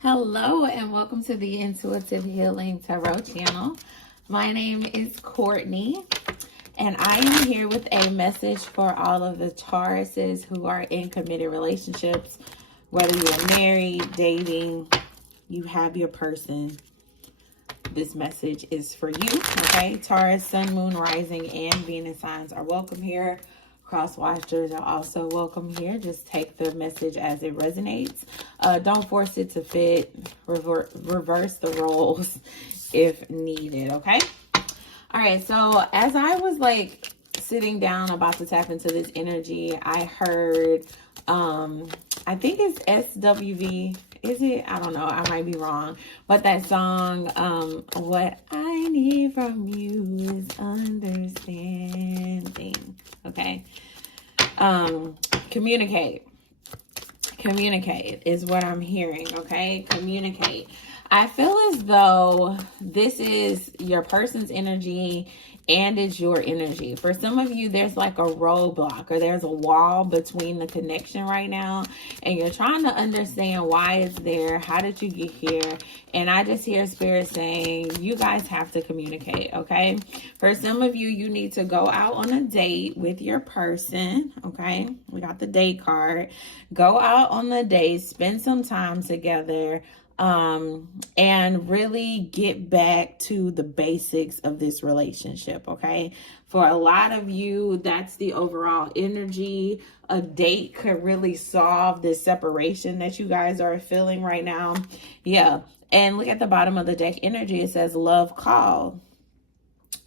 Hello and welcome to the Intuitive Healing Tarot channel. My name is Courtney and I am here with a message for all of the Tauruses who are in committed relationships. Whether you're married, dating, you have your person, this message is for you, okay? Taurus, Sun, Moon, Rising, and Venus signs are welcome here. Cross watchers are also welcome here. Just take the message as it resonates. Don't force it to fit. Reverse the roles if needed, okay? All right, so as I was like sitting down about to tap into this energy, I heard, I think it's SWV. Is it? I don't know. I might be wrong. But that song, what I need from you is understanding. Okay. Communicate is what I'm hearing. Okay. Communicate. I feel as though this is your person's energy and it's your energy. For some of you, there's like a roadblock or there's a wall between the connection right now, and you're trying to understand why it's there. How did you get here? And I just hear Spirit saying, you guys have to communicate, okay? For some of you, you need to go out on a date with your person, okay? We got the date card. Go out on the date, spend some time together, and really get back to the basics of this relationship, okay? For a lot of you, that's the overall energy. A date could really solve this separation that you guys are feeling right now. Yeah, and look at the bottom of the deck energy. It says love call,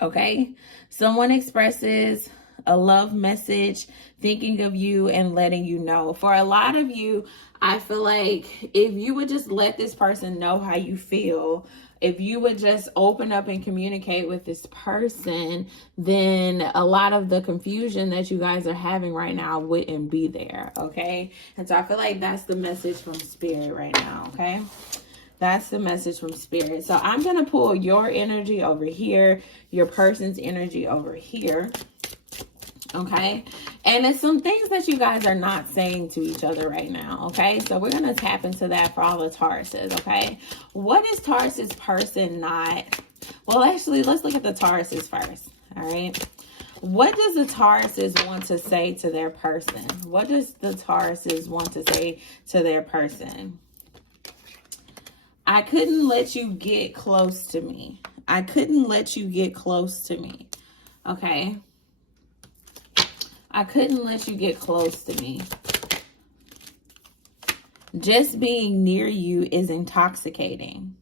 okay? Someone expresses a love message, thinking of you and letting you know. For a lot of you, I feel like if you would just let this person know how you feel, if you would just open up and communicate with this person, then a lot of the confusion that you guys are having right now wouldn't be there, okay? And so I feel like that's the message from Spirit right now, okay? That's the message from Spirit. So I'm going to pull your energy over here, your person's energy over here. Okay, and it's some things that you guys are not saying to each other right now. Okay, so we're going to tap into that for all the Tauruses. Okay, what is Taurus's person not? Well, actually, let's look at the Tauruses first. All right, what does the Tauruses want to say to their person? What does the Tauruses want to say to their person? I couldn't let you get close to me. I couldn't let you get close to me. Okay. I couldn't let you get close to me. Just being near you is intoxicating.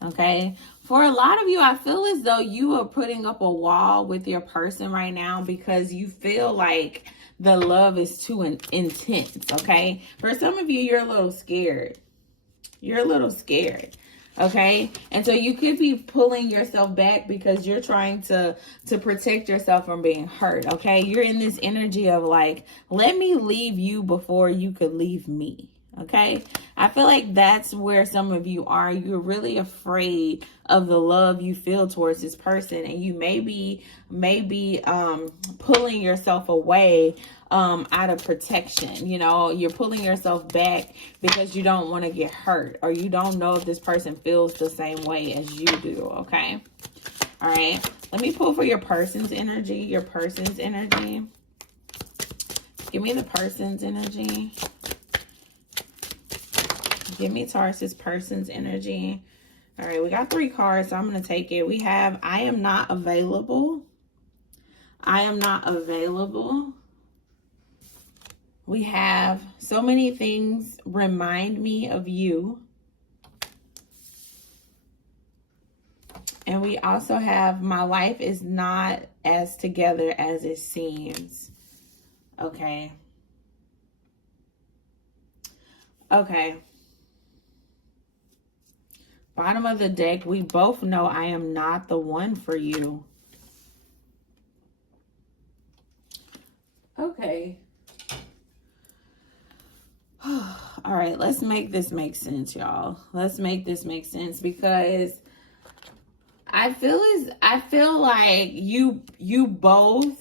Okay. For a lot of you, I feel as though you are putting up a wall with your person right now because you feel like the love is too intense. Okay. For some of you, you're a little scared. You're a little scared. Okay, and so you could be pulling yourself back because you're trying to protect yourself from being hurt. Okay, you're in this energy of like, let me leave you before you could leave me. Okay, I feel like that's where some of you are. You're really afraid of the love you feel towards this person, and you may be pulling yourself away out of protection. You know, you're pulling yourself back because you don't want to get hurt, or you don't know if this person feels the same way as you do. Okay, all right, let me pull for your person's energy. Your person's energy. Give me the person's energy. Give me Taurus's person's energy. All right, we got 3 cards, so I'm going to take it. We have, I am not available. I am not available. We have, so many things remind me of you. And we also have, my life is not as together as it seems. Okay. Okay. Bottom of the deck, we both know I am not the one for you. Okay. All right, let's make this make sense, y'all. Let's make this make sense because I feel like you both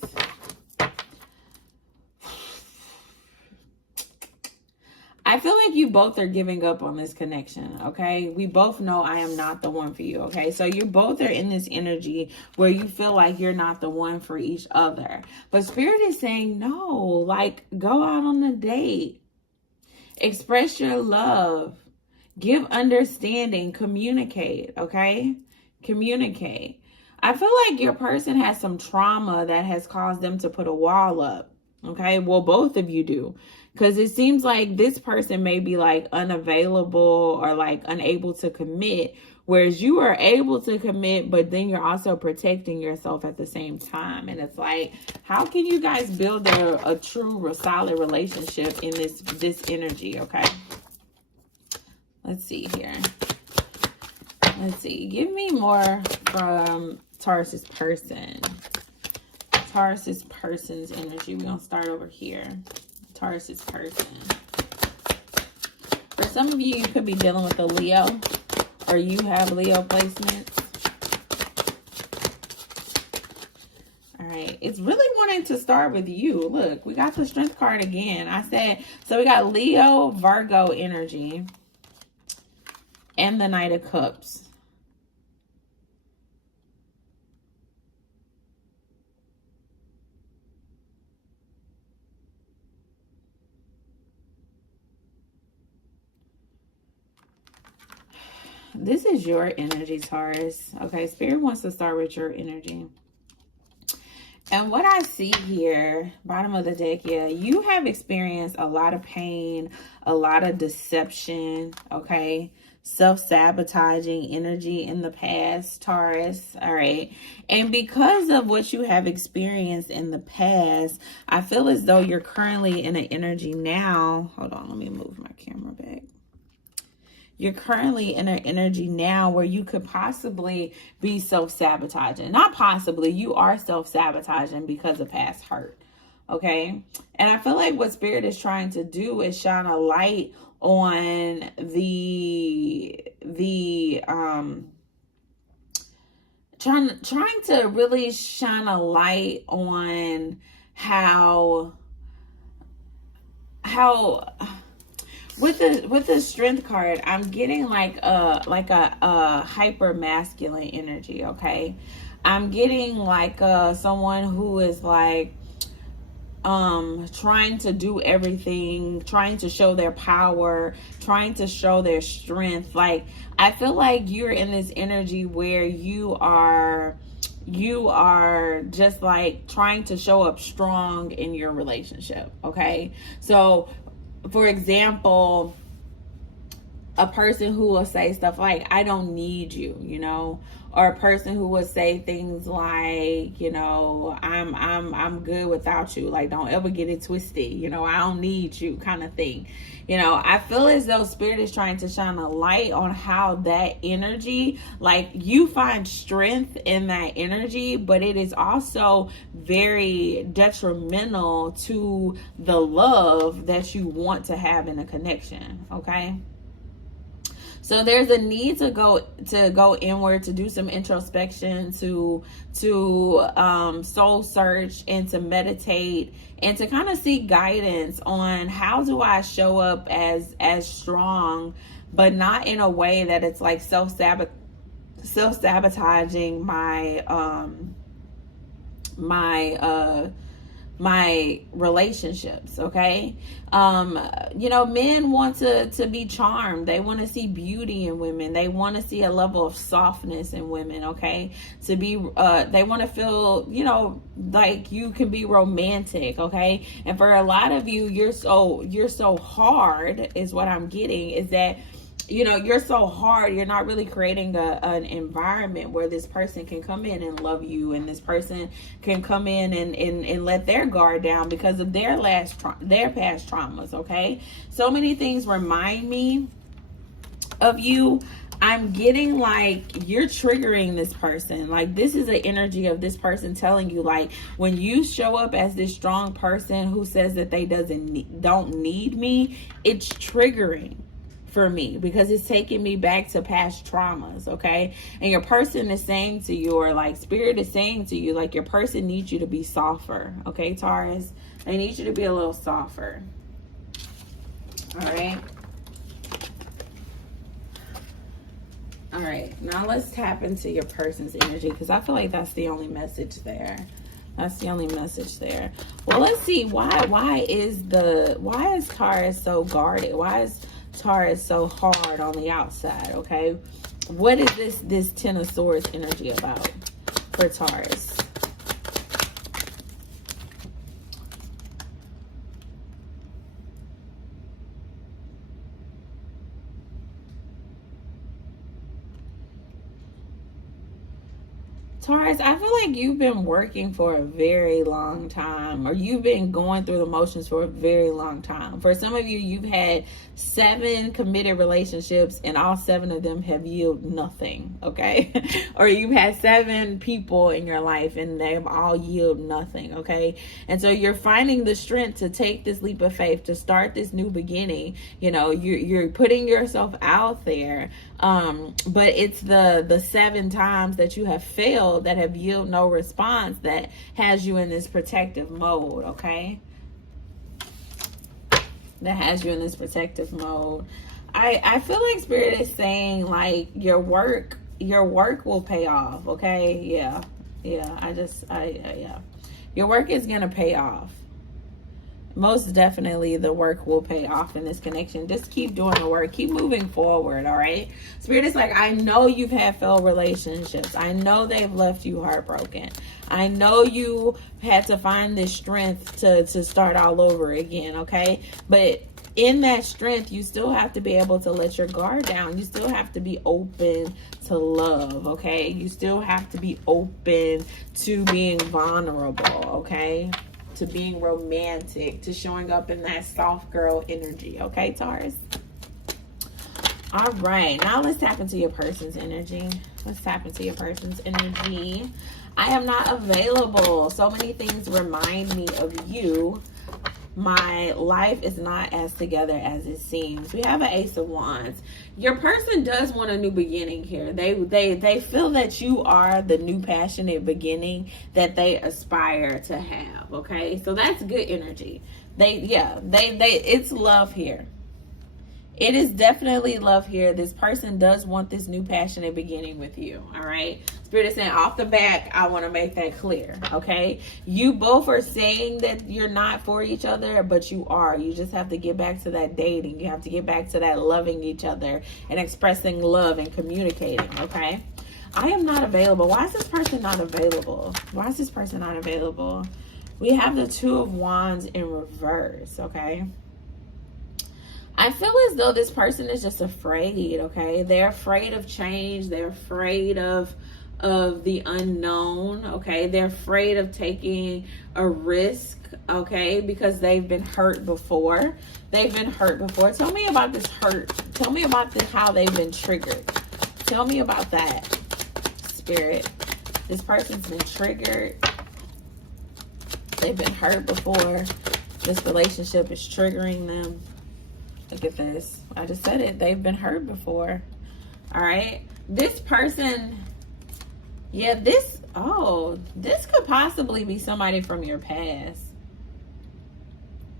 I feel like you both are giving up on this connection, okay? We both know I am not the one for you, okay? So you both are in this energy where you feel like you're not the one for each other. But Spirit is saying, no, like, go out on a date. Express your love. Give understanding. Communicate, okay? Communicate. I feel like your person has some trauma that has caused them to put a wall up, okay? Well, both of you do. Because it seems like this person may be like unavailable or like unable to commit, whereas you are able to commit, but then you're also protecting yourself at the same time. And it's like, how can you guys build a true or solid relationship in this energy, okay? Let's see here. Let's see. Give me more from Taurus's person. Taurus's person's energy. We're going to start over here. Taurus's person. For some of you, you could be dealing with a Leo, or you have Leo placements. All right. It's really wanting to start with you. Look, we got the Strength card again. I said, so we got Leo, Virgo energy, and the Knight of Cups. This is your energy, Taurus. Okay, Spirit wants to start with your energy. And what I see here, bottom of the deck, yeah, you have experienced a lot of pain, a lot of deception, okay? Self-sabotaging energy in the past, Taurus, all right? And because of what you have experienced in the past, I feel as though you're currently in an energy now. Hold on, let me move my camera back. You're currently in an energy now where you could possibly be self-sabotaging. Not possibly, you are self-sabotaging because of past hurt, okay? And I feel like what Spirit is trying to do is shine a light on trying to really shine a light on how with the Strength card, I'm getting like a hyper masculine energy, okay? I'm getting like someone who is like trying to do everything, trying to show their power, trying to show their strength. Like, I feel like you're in this energy where you are just like trying to show up strong in your relationship, okay? So for example, a person who will say stuff like, I don't need you, you know, or a person who would say things like, you know, I'm good without you. Like, don't ever get it twisted. You know, I don't need you, kind of thing. You know, I feel as though Spirit is trying to shine a light on how that energy, like, you find strength in that energy, but it is also very detrimental to the love that you want to have in a connection. Okay. So there's a need to go inward, to do some introspection, to soul search, and to meditate, and to kind of seek guidance on how do I show up as strong, but not in a way that it's like self-sabotaging my relationships, okay? You know, men want to be charmed. They want to see beauty in women. They want to see a level of softness in women, okay? To be, they want to feel, you know, like you can be romantic, okay? And for a lot of you, you're so hard, is what I'm getting, is that, you know, you're so hard, you're not really creating an environment where this person can come in and love you, and this person can come in and let their guard down because of their past traumas, okay? So many things remind me of you. I'm getting like you're triggering this person. Like, this is an energy of this person telling you, like, when you show up as this strong person who says that they don't need me, it's triggering for me because it's taking me back to past traumas, okay? And your person is saying to you, or like Spirit is saying to you, like, your person needs you to be softer, okay, Taurus? They need you to be a little softer. All right. right, now let's tap into your person's energy, because I feel like that's the only message there. That's the only message there. Well, let's see, why is Taurus so guarded? Why is Taurus so hard on the outside? Okay, what is this Ten of Swords energy about for Taurus? Taurus, I feel like you've been working for a very long time, or you've been going through the motions for a very long time. For some of you, you've had 7 committed relationships and all 7 of them have yielded nothing, okay? Or you've had 7 people in your life and they've all yielded nothing, okay? And so you're finding the strength to take this leap of faith, to start this new beginning. You know, you're putting yourself out there, but it's the 7 times that you have failed that have yielded no response that has you in this protective mode, okay? That has you in this protective mode. I feel like Spirit is saying, like, your work will pay off, okay? Yeah. Your work is gonna pay off. Most definitely the work will pay off in this connection. Just keep doing the work. Keep moving forward, all right? Spirit is like, I know you've had failed relationships. I know they've left you heartbroken. I know you had to find this strength to start all over again, okay? But in that strength, you still have to be able to let your guard down. You still have to be open to love, okay? You still have to be open to being vulnerable, okay? To being romantic, to showing up in that soft girl energy, okay, Taurus? All right, now let's tap into your person's energy. Let's tap into your person's energy. I am not available. So many things remind me of you. My life is not as together as it seems. We have an Ace of Wands. Your person does want a new beginning here. They feel that you are the new passionate beginning that they aspire to have. Okay, so that's good energy. It's love here. It is definitely love here. This person does want this new passionate beginning with you. All right. Spirit is saying off the back, I want to make that clear. Okay. You both are saying that you're not for each other, but you are. You just have to get back to that dating. You have to get back to that loving each other and expressing love and communicating. Okay. I am not available. Why is this person not available? Why is this person not available? We have the Two of Wands in reverse. Okay. I feel as though this person is just afraid, okay? They're afraid of change. They're afraid of the unknown, okay? They're afraid of taking a risk, okay? Because they've been hurt before. They've been hurt before. Tell me about this hurt. Tell me about how they've been triggered. Tell me about that, Spirit. This person's been triggered. They've been hurt before. This relationship is triggering them. Look at this. I just said it. They've been hurt before. All right. This person, this could possibly be somebody from your past.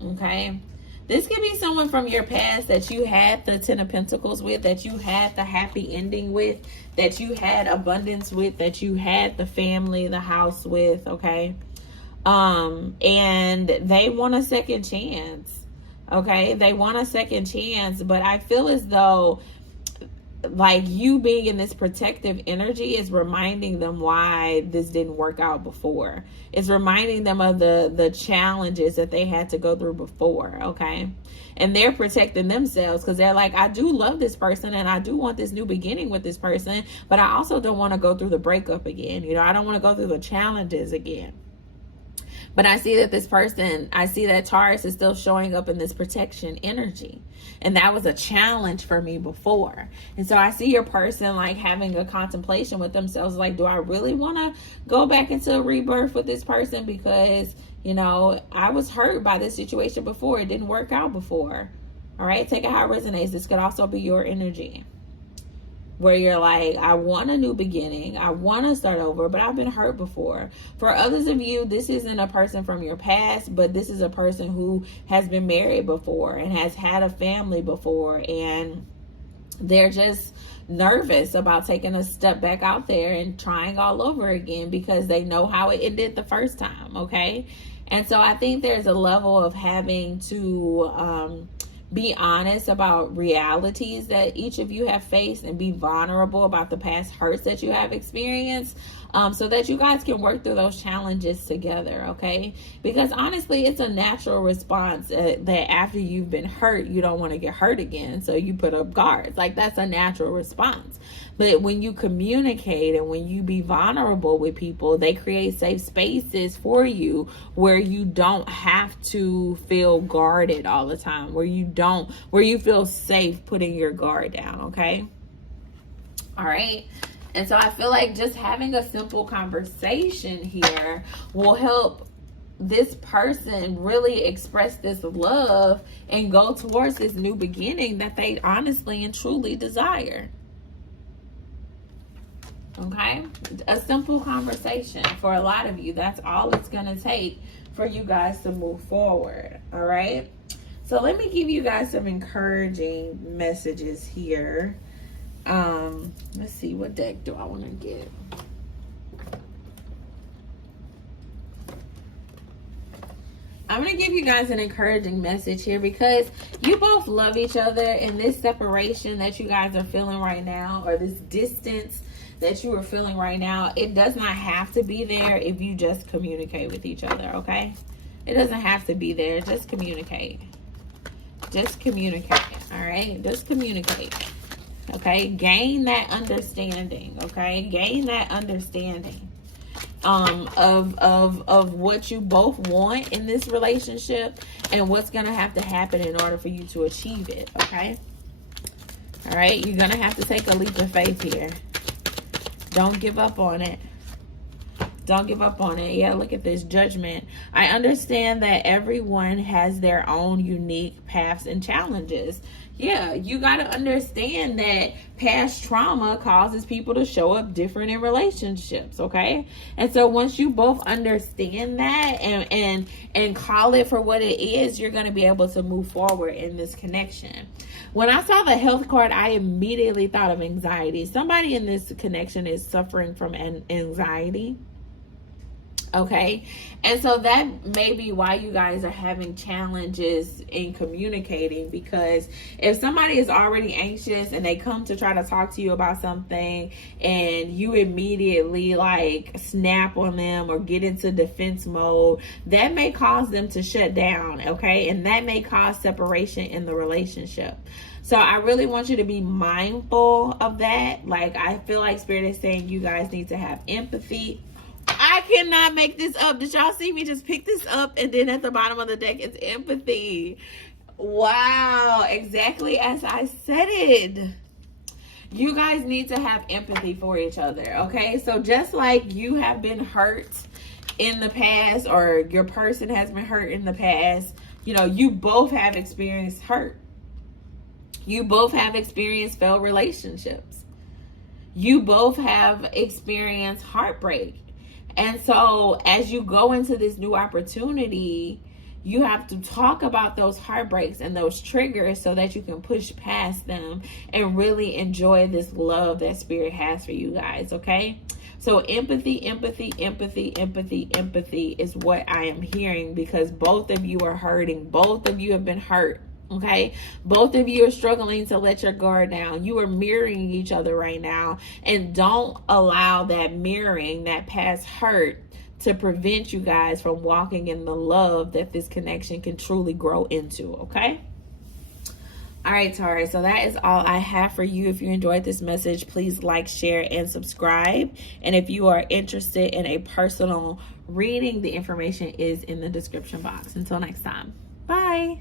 Okay. This could be someone from your past that you had the 10 of Pentacles with, that you had the happy ending with, that you had abundance with, that you had the family, the house with, okay? And they want a second chance. Okay, they want a second chance, but I feel as though, like, you being in this protective energy is reminding them why this didn't work out before. It's reminding them of the challenges that they had to go through before, okay? And they're protecting themselves because they're like, I do love this person and I do want this new beginning with this person, but I also don't want to go through the breakup again. You know, I don't want to go through the challenges again. But I see that this person, I see that Taurus is still showing up in this protection energy. And that was a challenge for me before. And so I see your person like having a contemplation with themselves. Like, do I really want to go back into a rebirth with this person? Because, you know, I was hurt by this situation before. It didn't work out before. All right. Take it how it resonates. This could also be your energy, where you're like, I want a new beginning. I want to start over, but I've been hurt before. For others of you, this isn't a person from your past, but this is a person who has been married before and has had a family before. And They're just nervous about taking a step back out there and trying all over again because they know how it ended the first time, okay? And so I think there's a level of having to be honest about realities that each of you have faced and be vulnerable about the past hurts that you have experienced, so that you guys can work through those challenges together, okay? Because honestly, it's a natural response that after you've been hurt, you don't want to get hurt again, so you put up guards. Like, that's a natural response. But when you communicate and when you be vulnerable with people, they create safe spaces for you where you don't have to feel guarded all the time, where you feel safe putting your guard down, okay? All right. And so I feel like just having a simple conversation here will help this person really express this love and go towards this new beginning that they honestly and truly desire. Okay? A simple conversation for a lot of you. That's all it's going to take for you guys to move forward. All right? So let me give you guys some encouraging messages here. Let's see, what deck do I want to get? I'm going to give you guys an encouraging message here because you both love each other, and this separation that you guys are feeling right now, or this distance that you are feeling right now, it does not have to be there if you just communicate with each other, okay? It doesn't have to be there. Just communicate. Just communicate, all right? Just communicate. Okay, gain that understanding. Okay, gain that understanding of what you both want in this relationship and what's gonna have to happen in order for you to achieve it. Okay, all right, you're gonna have to take a leap of faith here. Don't give up on it. Don't give up on it. Yeah, look at this Judgment. I understand that everyone has their own unique paths and challenges. Yeah, you got to understand that past trauma causes people to show up different in relationships, okay? And so once you both understand that and call it for what it is, you're going to be able to move forward in this connection. When I saw the health card, I immediately thought of anxiety. Somebody in this connection is suffering from anxiety. Okay, and so that may be why you guys are having challenges in communicating, because if somebody is already anxious and they come to try to talk to you about something and you immediately like snap on them or get into defense mode, that may cause them to shut down, okay, and that may cause separation in the relationship. So I really want you to be mindful of that. Like, I feel like Spirit is saying you guys need to have empathy. I cannot make this up. Did y'all see me just pick this up and then at the bottom of the deck it's empathy? Wow, exactly as I said it. You guys need to have empathy for each other, okay? So just like you have been hurt in the past, or your person has been hurt in the past, you know, you both have experienced hurt. You both have experienced failed relationships. You both have experienced heartbreak. And so as you go into this new opportunity, you have to talk about those heartbreaks and those triggers so that you can push past them and really enjoy this love that Spirit has for you guys, okay? So empathy, empathy, empathy, empathy, empathy is what I am hearing, because both of you are hurting. Both of you have been hurt. Okay, both of you are struggling to let your guard down. You are mirroring each other right now, and don't allow that mirroring, that past hurt, to prevent you guys from walking in the love that this connection can truly grow into. Okay. All right, Taurus, so that is all I have for you. If you enjoyed this message, please like, share, and subscribe. And if you are interested in a personal reading, the information is in the description box. Until next time, bye.